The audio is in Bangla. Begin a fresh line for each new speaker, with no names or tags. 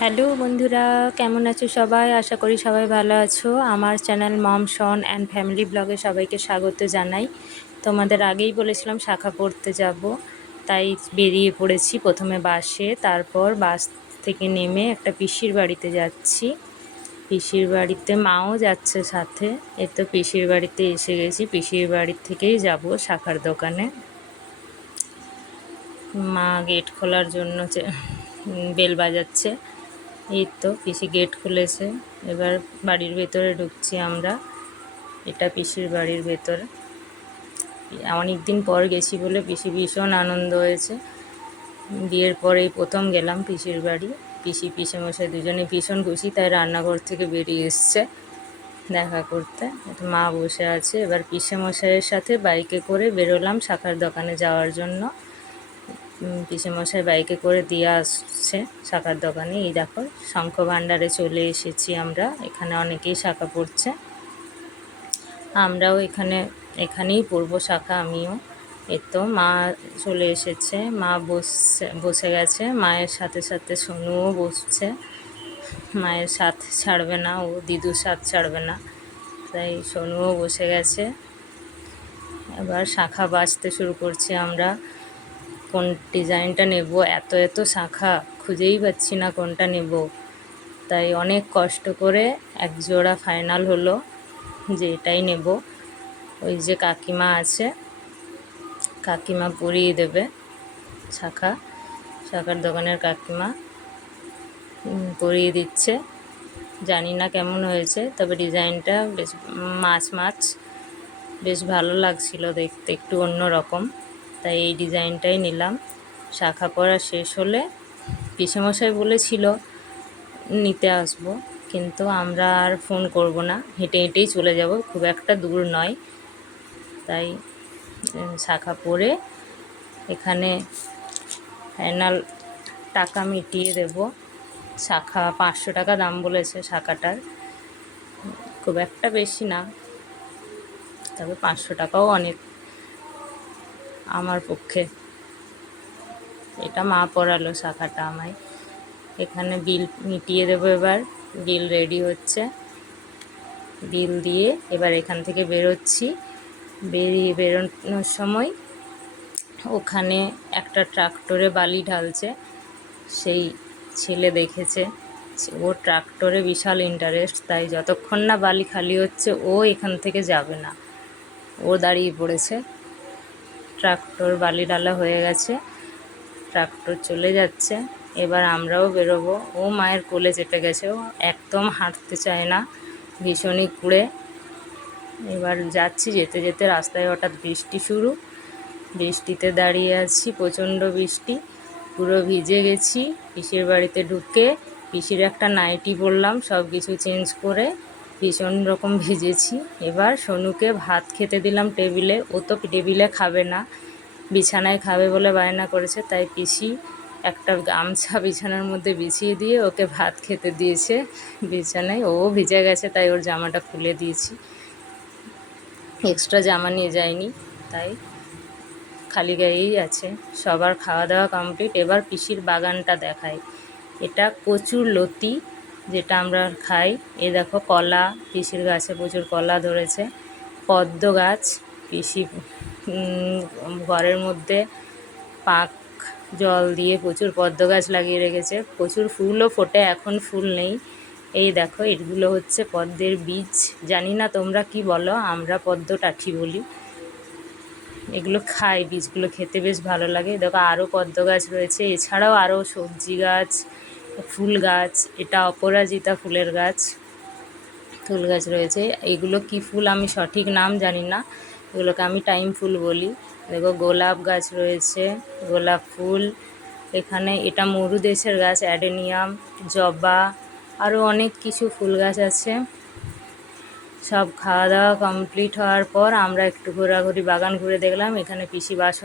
হ্যালো বন্ধুরা, কেমন আছো সবাই? আশা করি সবাই ভালো আছো। আমার channel mom, son and family ব্লগে সবাইকে স্বাগত জানাই। তোমাদের আগেই বলেছিলাম শাখা পড়তে যাব, তাই বেরিয়ে পড়েছি প্রথমে বাসে, তারপর বাস থেকে নেমে একটা পিসির বাড়িতে যাচ্ছি। পিসির বাড়িতে মাও যাচ্ছে সাথে, এ তো পিসির বাড়িতে এসে গেছি, পিসির বাড়ির থেকেই যাব শাখার দোকানে। মা গেট খোলার জন্য বেল বাজাচ্ছে। এই তো পিসি গেট খুলেছে। এবার বাড়ির ভেতরে ঢুকছি আমরা। এটা পিসির বাড়ির ভেতর। অনেক দিন পর গেছি বলে পিসি ভীষণ আনন্দ হয়েছে। বিয়ের পরেই প্রথম গেলাম পিসির বাড়ি। পিসি পিসে মশাই দুজনে ভীষণ খুশি, তাই রান্নাঘর থেকে বেরিয়ে এসছে দেখা করতে। মা বসে আছে। এবার পিসে মশাইয়ের সাথে বাইকে করে বেরোলাম শাখার দোকানে যাওয়ার জন্য। পিসেমশাই বাইকে করে দিয়ে আসছে শাখার দোকানে। এই দেখো, শঙ্খ ভাণ্ডারে চলে এসেছি আমরা। এখানে অনেকেই শাখা পড়ছে। আমরাও এখানে, এখানেই পড়ব শাখা আমিও। এ তো মা চলে এসেছে, মা বসছে, বসে গেছে। মায়ের সাথে সাথে সোনুও বসছে। মায়ের সাথ ছাড়বে না, ও দিদুর সাথ ছাড়বে না। তাই সোনুও বসে গেছে। এবার শাখা বাঁচতে শুরু করছি আমরা। কোন ডিজাইনটা নেব, এত এত শাখা, খুঁজেই পাচ্ছি না কোনটা নেব। তাই অনেক কষ্ট করে এক জোড়া ফাইনাল হলো যে এটাই নেব। ওই যে কাকিমা আছে, কাকিমা পরিয়ে দেবে শাখা, শাখার দোকানের কাকিমা পরিয়ে দিচ্ছে। জানি না কেমন হয়েছে, তবে ডিজাইনটা বেশ মাছ মাছ, বেশ ভালো লাগছিল দেখতে, একটু অন্য রকম তাই এই ডিজাইনটাই নিলাম। শাখা পরা শেষ হলে পিসেমশাই বলেছিল, নিতে আসব। কিন্তু আমরা আর ফোন করব না। হেঁটে হেঁটেই চলে যাব, খুব একটা দূর নয়। তাই শাখা পরে এখানে ফাইনাল টাকা মিটিয়ে দেব। শাখা পাঁচশো টাকা দাম বলেছে শাখাটার। খুব একটা বেশি না, তবে পাঁচশো টাকাও অনেক। আমার পক্ষে। এটা মা পড়ালো শাখাটা আমায়। এখানে বিল মিটিয়ে দেবো এবার। বিল রেডি হচ্ছে। বিল দিয়ে এবার এখান থেকে বেরোচ্ছি। বেরিয়ে বেরোনোর সময় ওখানে একটা ট্রাক্টরে বালি ঢালছে। সেই ছেলে দেখেছে। ও ট্রাক্টরে বিশাল ইন্টারেস্ট তাই যতক্ষণ না বালি খালি হচ্ছে ও এখান থেকে যাবে না। ও দাঁড়িয়ে পড়েছে। ট্রাক্টর বালি ডালা হয়ে গেছে। ট্রাক্টর চলে যাচ্ছে। এবার আমরাও বেরোবো। ও মায়ের কোলে চেপে গেছে। ও একদম হাঁটতে চায় না। ভীষণই কুড়ে। এবার যাচ্ছি যেতে যেতে রাস্তায় হঠাৎ বৃষ্টি শুরু। বৃষ্টিতে দাঁড়িয়ে আছি, প্রচণ্ড বৃষ্টি। পুরো ভিজে গেছি। পিসির বাড়িতে ঢুকে পিসির একটা নাইটি পরলাম সব কিছু চেঞ্জ করে ভীষণ রকম ভেজেছি। এবার সোনুকে ভাত খেতে দিলাম টেবিলে। ও তো টেবিলে খাবে না, বিছানায় খাবে বলে বায়না করেছে, তাই পিসি একটা গামছা বিছানার মধ্যে বিছিয়ে দিয়ে ওকে ভাত খেতে দিয়েছে। বিছানায় ও ভিজে গেছে, তাই ওর জামাটা খুলে দিয়েছি। এক্সট্রা জামা নিয়ে যায়নি, তাই খালি গায়েই আছে। সবার খাওয়া দাওয়া কমপ্লিট। এবার পিসির বাগানটা দেখায় এটা প্রচুর লতি। যেটা আমরা খাই। এ দেখো কলা, পিসির গাছে প্রচুর কলা ধরেছে। পদ্ম গাছ, পিসি ঘরের মধ্যে পাক জল দিয়ে প্রচুর পদ্ম গাছ লাগিয়ে রেখেছে। প্রচুর ফুলও ফোটে, এখন ফুল নেই। এই দেখো, এগুলো হচ্ছে পদ্মের বীজ। জানি না তোমরা কি বলো, আমরা পদ্ম টাঠি বলি? এগুলো খাই, বীজগুলো খেতে বেশ ভালো লাগে। দেখো আরও পদ্ম গাছ রয়েছে, এছাড়াও আরও সবজি গাছ ফুল গাছ, এটা অপরাজিতা ফুলের গাছ, ফুল গাছ রয়েছে। এগুলো কি ফুল আমি সঠিক নাম জানি না, এগুলোকে আমি টাইম ফুল বলি। দেখো, গোলাপ গাছ রয়েছে, গোলাপ ফুল। এখানে এটা মরু দেশের গাছ, অ্যাডেনিয়াম, জবা আরও অনেক কিছু ফুল গাছ আছে। সব খাওয়া দাওয়া কমপ্লিট হওয়ার পর আমরা একটু ঘোরাঘুরি, বাগান ঘুরে দেখলাম, এখানে পিসি বাসন